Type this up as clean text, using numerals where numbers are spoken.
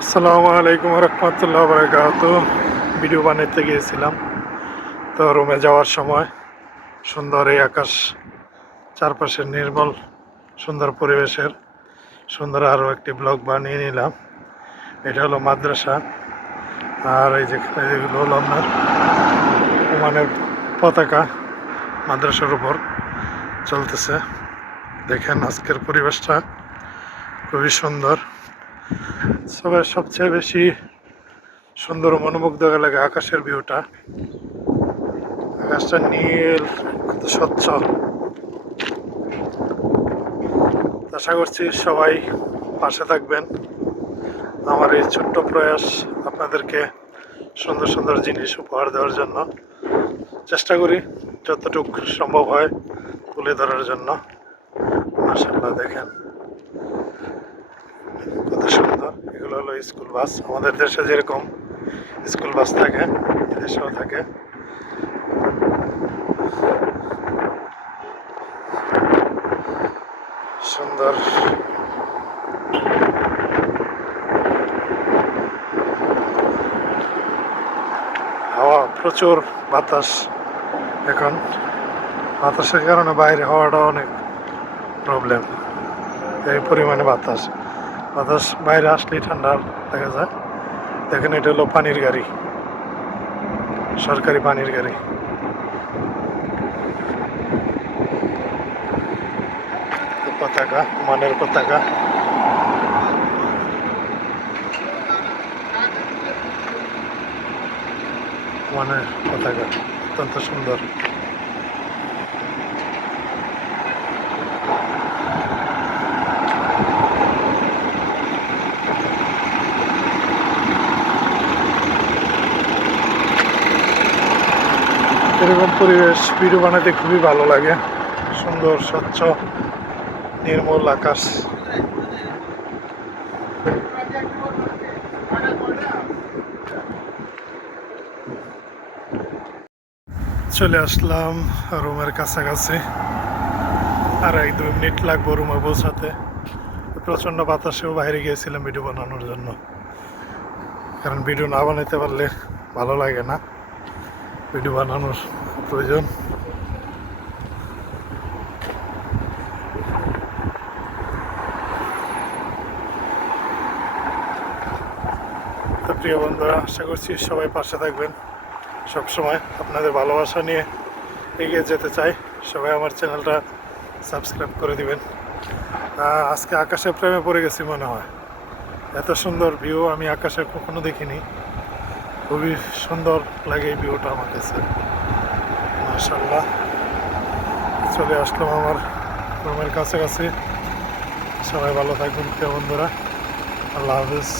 আসসালামু আলাইকুম রহমতুল্লাহ বারাকাত। ভিডিও বানাতে গিয়েছিলাম, তো রুমে যাওয়ার সময় সুন্দর এই আকাশ, চারপাশের নির্মল সুন্দর পরিবেশের সুন্দর আরও একটি ব্লগ বানিয়ে নিলাম। এটা হলো মাদ্রাসা, আর এই যে এগুলো হলো আপনার ওমানের পতাকা মাদ্রাসার উপর চলতেছে। দেখেন আজকের পরিবেশটা খুবই সুন্দর। সবচেয়ে বেশি সুন্দর ও মনোমুগ্ধকর লাগে আকাশের ভিউটা। আকাশটা নীল, কত স্বচ্ছ। আশা করছি সবাই পাশে থাকবেন। আমার এই ছোট্ট প্রয়াস আপনাদেরকে সুন্দর সুন্দর জিনিস উপহার দেওয়ার জন্য চেষ্টা করি, যতটুকু সম্ভব হয় তুলে ধরার জন্য। মাশাআল্লাহ, দেখেন কত সুন্দর। এগুলো হলো স্কুল বাস। আমাদের দেশে যেরকম স্কুল বাস থাকে, এদেশেও থাকে। সুন্দর হাওয়া, প্রচুর বাতাস। এখন বাতাসের কারণে বাইরে হওয়াটা অনেক প্রবলেম। এই পরিমাণে বাতাস বাইরে আসলেই ঠান্ডা দেখা যায়। দেখেন এটা হলো পানির গাড়ি, সরকারি পানির গাড়ি। পতাকা, মানের পতাকা। মানের পতাকা অত্যন্ত সুন্দর। এরকম পরিবেশ ভিডিও বানাতে খুবই ভালো লাগে। সুন্দর স্বচ্ছ নির্মল আকাশ। চলে আসলাম রুমের কাছাকাছি। আর 1-2 মিনিট লাগবো রুমে পৌঁছাতে। প্রচণ্ড বাতাসেও বাইরে গিয়েছিলাম ভিডিও বানানোর জন্য, কারণ ভিডিও না বানাতে পারলে ভালো লাগে না। ভিডিও বানানোর প্রয়োজন। তো প্রিয় বন্ধুরা, আশা করছি সবাই পাশে থাকবেন। সবসময় আপনাদের ভালোবাসা নিয়ে এগিয়ে যেতে চাই। সবাই আমার চ্যানেলটা সাবস্ক্রাইব করে দিবেন। আজকে আকাশের প্রেমে পড়ে গেছি মনে হয়। এত সুন্দর ভিউ আমি আকাশে কখনো দেখিনি। খুবই সুন্দর লাগে এই ভিউটা আমার কাছে। মাশাআল্লাহ। চলে আসলাম আমার রুমের কাছাকাছি। সবাই ভালো থাকবেন প্রিয় বন্ধুরা। আল্লাহ হাফেজ।